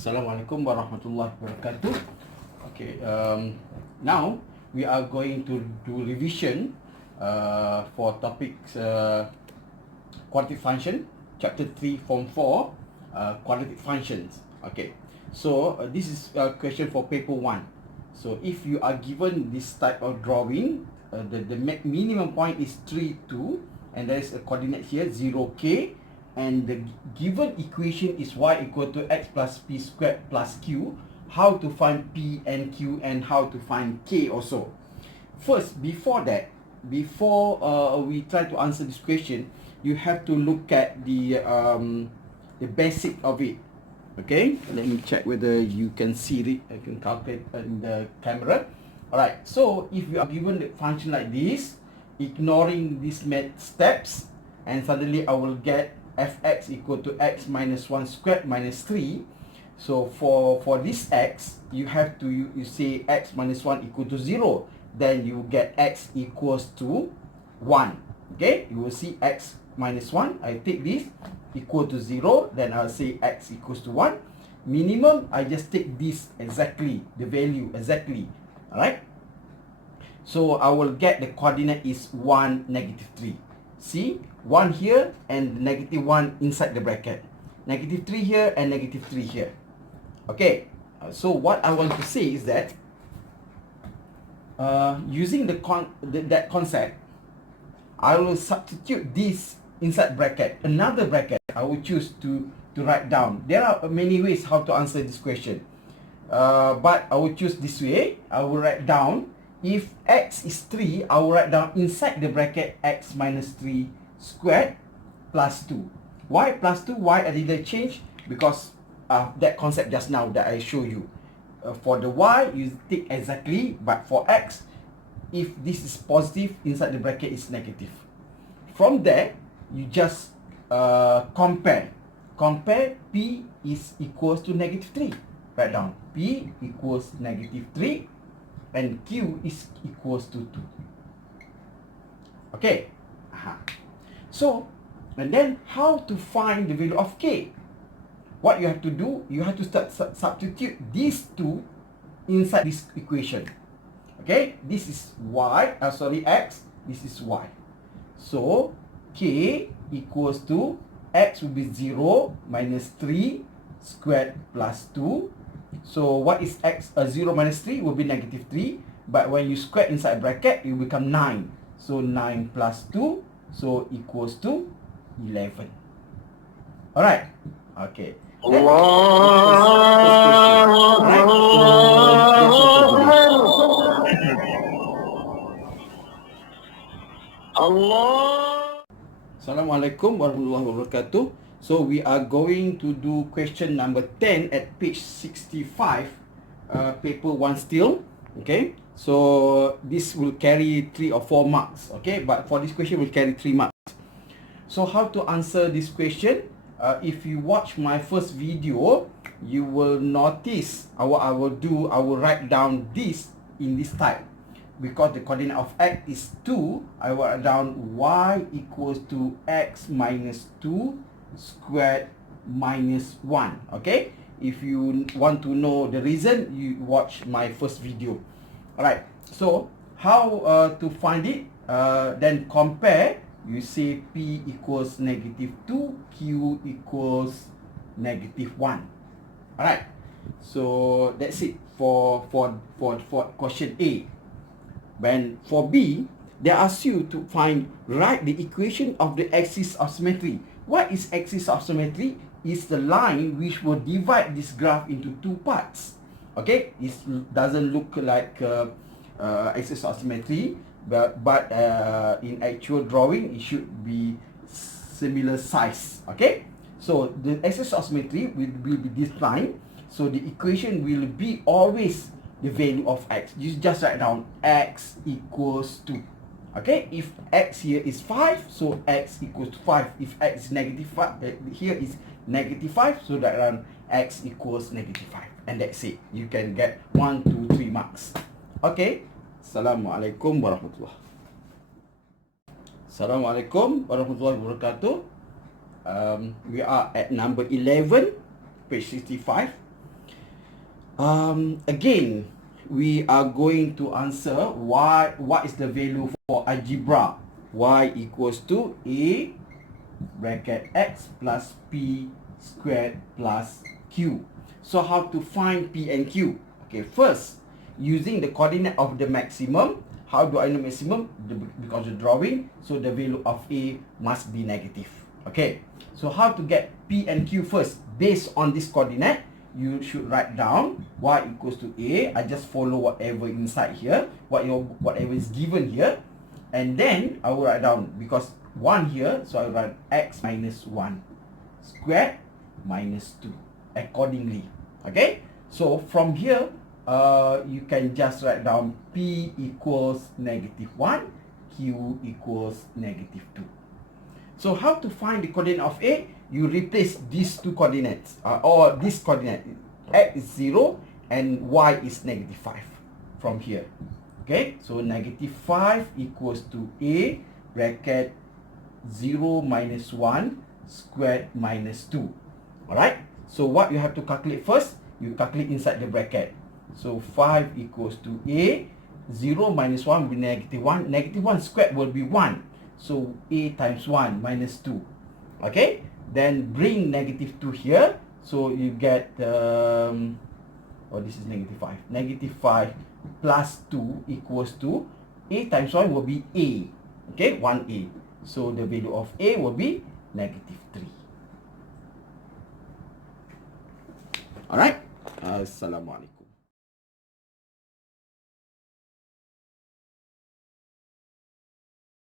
Assalamualaikum warahmatullahi wabarakatuh. Okay, now we are going to do revision for topics quadratic function, chapter 3, form 4, quadratic functions. Okay, so this is a question for paper 1. So if you are given this type of drawing, the minimum point is 3, 2, and there is a coordinate here 0k, and the given equation is y equal to x plus p squared plus q. How to find p and q and how to find k also. First, before we try to answer this question, you have to look at the basic of it. Okay, let me check whether you can see it. I can calculate in the camera. Alright, so if you are given the function like this, ignoring these steps, and suddenly I will get fx equal to x minus 1 squared minus 3. So for this x, you have to you say x minus 1 equal to 0. Then you get x equals to 1. Okay, you will see x minus 1. I take this equal to 0. Then I'll say x equals to 1. Minimum, I just take this exactly, the value exactly. Alright. So I will get the coordinate is 1, negative 3. See, 1 here and negative 1 inside the bracket. Negative 3 here and negative 3 here. Okay, so what I want to say is that using that concept, I will substitute this inside bracket. Another bracket I will choose to write down. There are many ways how to answer this question. But I will choose this way. I will write down, if x is 3, I will write down inside the bracket x minus 3 squared plus 2. Why plus 2? Why I didn't change? Because that concept just now that I show you. For the y, you take exactly, but for x, if this is positive, inside the bracket is negative. From there, you just compare. Compare p is equals to negative 3. Write down p equals negative 3 and q is equals to 2. Okay. So, and then how to find the value of k? What you have to do, you have to substitute these two inside this equation. Okay, this is y, x, this is y. So, k equals to x will be 0 minus 3 squared plus 2. So what is x? 0 minus 3 will be negative 3. But when you square inside bracket, it will become 9. So 9 plus 2, so equals to 11. Alright. Okay. Then, Assalamualaikum warahmatullahi wabarakatuh. So we are going to do question number 10 at page 65, paper 1 still. Okay, so this will carry 3 or 4 marks. Okay, but for this question will carry 3 marks. So how to answer this question? If you watch my first video, you will notice I will write down this in this type. Because the coordinate of x is 2, I will write down y equals to x minus 2 squared minus 1. Okay, if you want to know the reason, you watch my first video. Alright, so how to find it? Then compare. You say p equals negative 2, q equals negative 1. Alright, so that's it for question A. When for B, they ask you to write the equation of the axis of symmetry. What is axis of symmetry? Is the line which will divide this graph into 2 parts. Okay, it doesn't look like axis of symmetry, but in actual drawing it should be similar size. Okay, so the axis of symmetry will be this line. So the equation will be always the value of x. You just write down x equals to. Okay, if x here is 5, so x equals to 5. If x is negative 5, here is negative 5, so that around x equals negative 5. And that's it. You can get 1, 2, 3 marks. Okay. Assalamualaikum warahmatullahi wabarakatuh. Assalamualaikum warahmatullahi wabarakatuh. We are at number 11, page 65. Again, we are going to answer what is the value for algebra. Y equals to A bracket X plus P squared plus Q. So how to find P and Q? Okay, first, using the coordinate of the maximum. How do I know maximum? Because the drawing, so the value of A must be negative. Okay, so how to get P and Q first? Based on this coordinate, you should write down Y equals to A. I just follow whatever inside here, whatever is given here. And then I will write down, because 1 here, so I will write X minus 1 squared minus 2 accordingly. Okay, so from here, you can just write down P equals negative 1, Q equals negative 2. So how to find the coordinate of A? You replace these two coordinates, or this coordinate. X is 0 and Y is negative 5 from here. Okay, so negative 5 equals to A bracket 0 minus 1 squared minus 2. Alright, so what you have to calculate first? You calculate inside the bracket. So 5 equals to A, 0 minus 1 will be negative 1. Negative 1 squared will be 1. So A times 1 minus 2. Okay, then bring negative 2 here. So you get, this is negative 5. Negative 5 plus 2 equals to A times 1 will be A. Okay, 1A. So the value of A will be negative 3. Alright, Assalamualaikum.